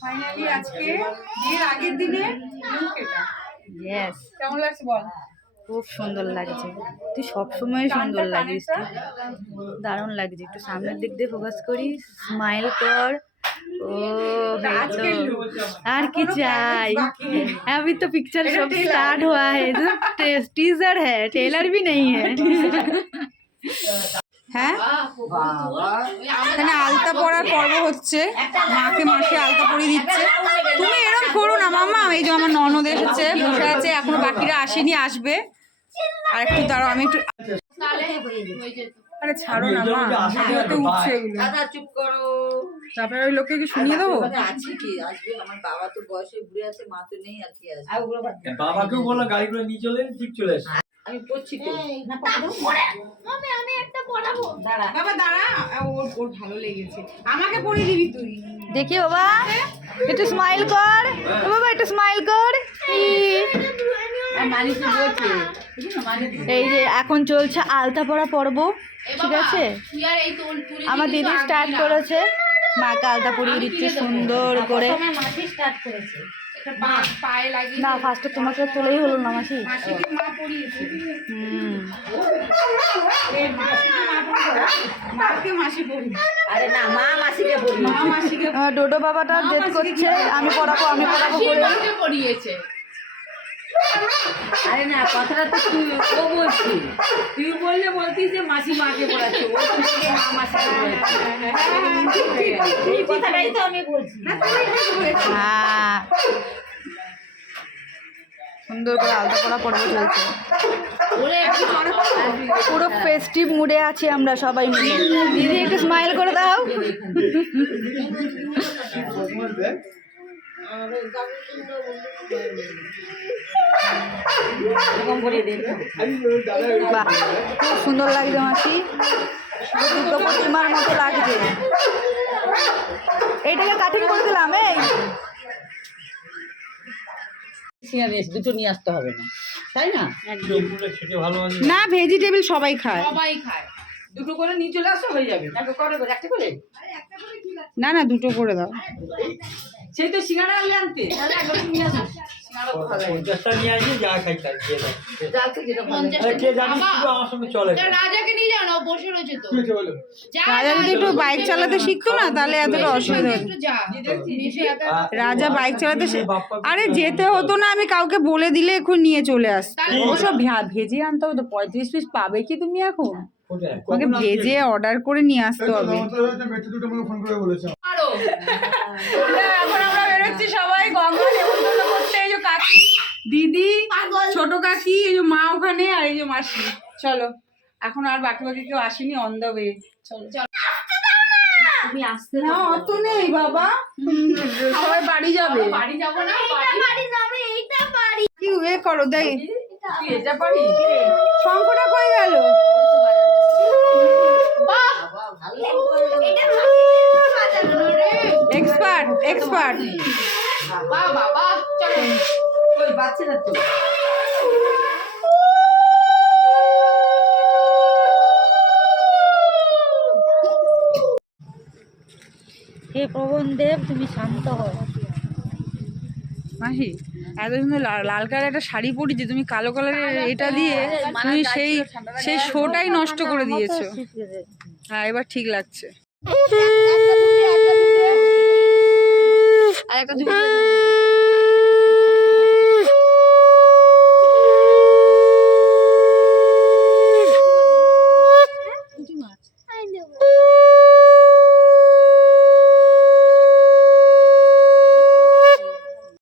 Finally আজকে বিয়ের আগের দিনে লুক এটা ইয়েস কেমন লাগছে বল খুব সুন্দর লাগছে তুই সবসময় সুন্দর লাগিস তুই দারুণ লাগছে একটু সামনের দিক দিয়ে ফোকাস করি স্মাইল কর ও ভাই তো আর কি চাই अभी तो पिक्चर सब स्टार्ट हुआ है जो टीजर है ट्रेलर भी नहीं है হ্যাঁ? এখানে আলতা পরার পর্ব হচ্ছে। মাকে মাসে আলতা পরিয়ে দিচ্ছে। তুমি এরকম করো না মামা। এই যে আমার ননদ এসেছে বসে আছে এখনও বাকিরা আসেনি আসবে। আর একটু দাঁড়াও আমি একটু আরে ছাড়ো না মা। ভিডিওতে উঠছে এগুলো। দাদা চুপ করো। তারপরে ওই লোককে কি শুনিয়ে দেবো? আছে কি? আসবে? আমার বাবা তো বয়সে ঘুরে আছে মা তো নেই আর কি আসবে? বাবাকেও বলো গাড়িগুলো নিয়ে চলে ঠিক চলে এসো আমি পড়ছি তো। দাঁড়া বাবা দাঁড়া। ওর ওর ভালো লেগেছে। আমাকে পরিয়ে দিবি তুই। দেখি বাবা একটু স্মাইল কর। বাবা একটু স্মাইল কর। এই যে এখন চলছে আলতা পরা পর্ব ঠিক আছে? আমার দিদি স্টার্ট করেছে। মাকে আলতা পরিয়ে দিচ্ছে সুন্দর করে। না ফার্স্টে তোমাকে তোলেই হলো না মাসি? ডোডো বাবাটা জেদ করছে আমি পড়াবো আমি পড়াবো করে আরে না কথাটা তো তুই ও বলছি। তুই বললে বলতিস যে মাসি মাকে পড়াচ্ছে ও তো বলছে মা মাসিকে এই কথাটাই তো আমি বলছি। হ্যাঁ। সুন্দর করে আলতা পরা পর্ব চলছে। পুরো ফেস্টিভ মুডে আছি আমরা সবাই মিলে। দিদি একটু স্মাইল করে দাও। খুব সুন্দর লাগছে মাসি দুটো প্রতিমার মতো লাগছে। এইটাকে কাটিং করে দিলাম এই। দুটো নিয়ে আসতে হবে না। তাই না? না ভেজিটেবল সবাই খায়। দুটো করে নিয়ে চলে আসো হয়ে যাবে। একটা করে করে একটা করে। না না দুটো করে দাও। সেই তো সিঙ্গারা আনলে আনতে। তাহলে একবার নিয়ে আসো বাইক চালাতে শিখতো না তাহলে এতটা অসুবিধা রাজা বাইক চালাতে আরে যেতে হতো না আমি কাউকে বলে দিলে এখন নিয়ে চলে আসতো ওসব ভে- ভেজে আনতে হতো পঁয়ত্রিশ পিস পাবে কি তুমি এখন? আমাকে ভেজে অর্ডার করে নিয়ে আসতে হবে। এখন আমরা বেরোচ্ছি সবাই গঙ্গা দিদি ছোট কাকি এই যে মা ওখানে আর এই যে মাসি। চলো এখন আর বাকি বাকি কেউ আসেনি অন দ্য ওয়ে চলো। তুমি আসতে না অত নেই বাবা। সবাই বাড়ি যাবে। বাড়ি যাব না কি এ করো দেখ। কি এটা পারি শঙ্কটা কই গেল? বাহ! এক্সপার্ট এক্সপার্ট বাহ বাবা চলো। ওই বাচ্চাটা তো। হে পবন দেব তুমি শান্ত হও। মাহি এত সুন্দর লাল- লাল কালার একটা শাড়ি পরেছি তুমি কালো কালারের এটা দিয়ে তুমি সেই সেই শোটাই নষ্ট করে দিয়েছ। হ্যাঁ এবার ঠিক লাগছে। আর একটা